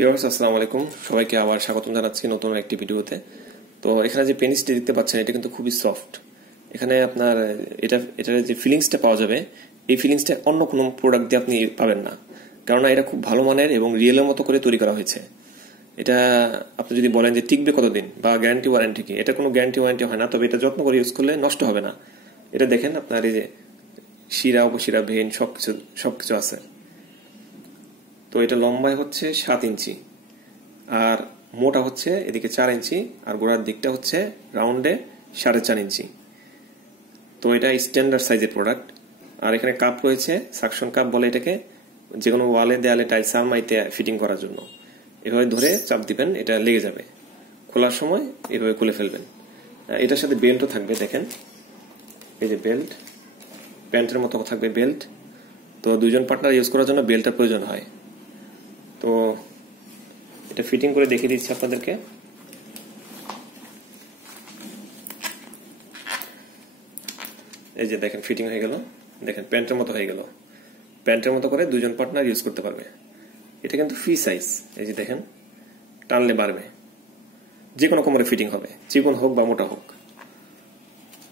Viewers আসসালামু আলাইকুম, সবাইকে আবার স্বাগতম জানাচ্ছি নতুন একটি ভিডিওতে। তো এখানে যে পেনিসটি দেখতে পাচ্ছেন এটা কিন্তু খুবই সফট। এখানে আপনার এটার যে ফিলিংসটা পাওয়া যাবে, এই ফিলিংসটা অন্য কোনো প্রোডাক্ট দিয়ে আপনি পাবেন না, কেননা এটা খুব ভালো মানের এবং রিয়েলের মতো করে তৈরি করা হয়েছে। এটা আপনি যদি বলেন যে টিকবে কতদিন বা গ্যারান্টি ওয়ারেন্টি কি, এটা কোনো গ্যারান্টি ওয়ারেন্টি হয় না, তবে এটা যত্ন করে ইউজ করলে নষ্ট হবে না। এটা দেখেন আপনার এই যে শিরা উপশিরা ভেন সবকিছু আছে। তো এটা লম্বায় হচ্ছে 7 ইঞ্চি আর মোটা হচ্ছে এদিকে 4 ইঞ্চি আর গোড়ার দিকটা হচ্ছে রাউন্ডে 4.5 ইঞ্চি। তো এটা স্ট্যান্ডার্ড সাইজের প্রোডাক্ট। আর এখানে কাপ রয়েছে, সাকশন কাপ বলে এটাকে, যে কোনো ওয়ালে দেয়ালে টাইলস আলমারিতে ফিটিং করার জন্য। এভাবে ধরে চাপ দিবেন, এটা লেগে যাবে, খোলার সময় এভাবে খুলে ফেলবেন। এটার সাথে বেল্টও থাকবে, দেখেন এই যে বেল্ট, প্যান্টের মতো থাকবে বেল্ট। তো দুইজন পার্টনার ইউজ করার জন্য বেল্টের প্রয়োজন হয়। তো এটা ফিটিং করে দেখিয়ে দিচ্ছি আপনাদেরকে। এই যে দেখেন ফিটিং হয়ে গেল, দেখেন প্যান্টের মতো হয়ে গেল। প্যান্টের মতো করে দুজন পার্টনার ইউজ করতে পারবে। এটা কিন্তু ফ্রি সাইজ, এই যে দেখেন টানলে বাড়বে, যে কোনো কোমরে ফিটিং হবে, চিকন হোক বা মোটা হোক।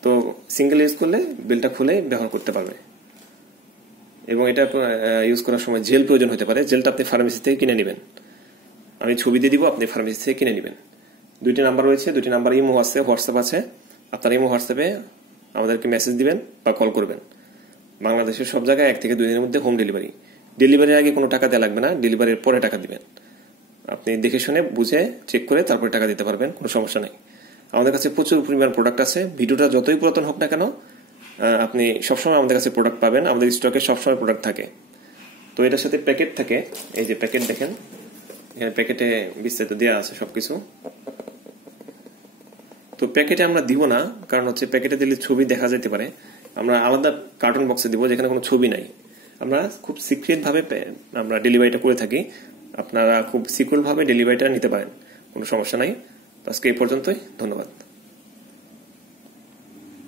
তো সিঙ্গেল ইউজ করলে বেলটা খুলে ব্যবহার করতে পারবে। এবং এটা ইউজ করার সময় জেল প্রয়োজন হতে পারে, জেলটা আপনি ফার্মেসি থেকে কিনে নেবেন। আমি ছবি দিয়ে দিব, আপনি ফার্মেসি থেকে কিনে নেবেন। 2টি নাম্বার রয়েছে, 2টি নাম্বার ইমো আছে, হোয়াটসঅ্যাপ আছে। আপনার ইমো হোয়াটসঅ্যাপে আমাদেরকে মেসেজ দিবেন বা কল করবেন। বাংলাদেশের সব জায়গায় 1 থেকে 2 দিনের মধ্যে হোম ডেলিভারি। ডেলিভারির আগে কোনো টাকা দেওয়া লাগবে না, ডেলিভারির পরে টাকা দিবেন। আপনি দেখে শুনে বুঝে চেক করে তারপরে টাকা দিতে পারবেন, কোনো সমস্যা নেই। আমাদের কাছে প্রচুর পরিমাণ প্রোডাক্ট আছে। ভিডিওটা যতই পুরাতন হোক না কেন, আপনি সবসময় আমাদের কাছে প্রোডাক্ট পাবেন। আমাদের স্টকে সবসময় প্রোডাক্ট থাকে। তো এটার সাথে প্যাকেট থাকে, এই যে প্যাকেট দেখেন, এখানে প্যাকেটে বিস্তারিত দেওয়া আছে সবকিছু। তো প্যাকেটে আমরা দিব না, কারণ হচ্ছে প্যাকেটে দিলে ছবি দেখা যেতে পারে। আমরা আলাদা কার্টুন বক্সে দিব, যেখানে কোনো ছবি নাই। আমরা খুব সিক্রেট ভাবে আমরা ডেলিভারিটা করে থাকি। আপনারা খুব সিকিউর ভাবে ডেলিভারিটা নিতে পারেন, কোনো সমস্যা নাই। আজকে এই পর্যন্তই, ধন্যবাদ।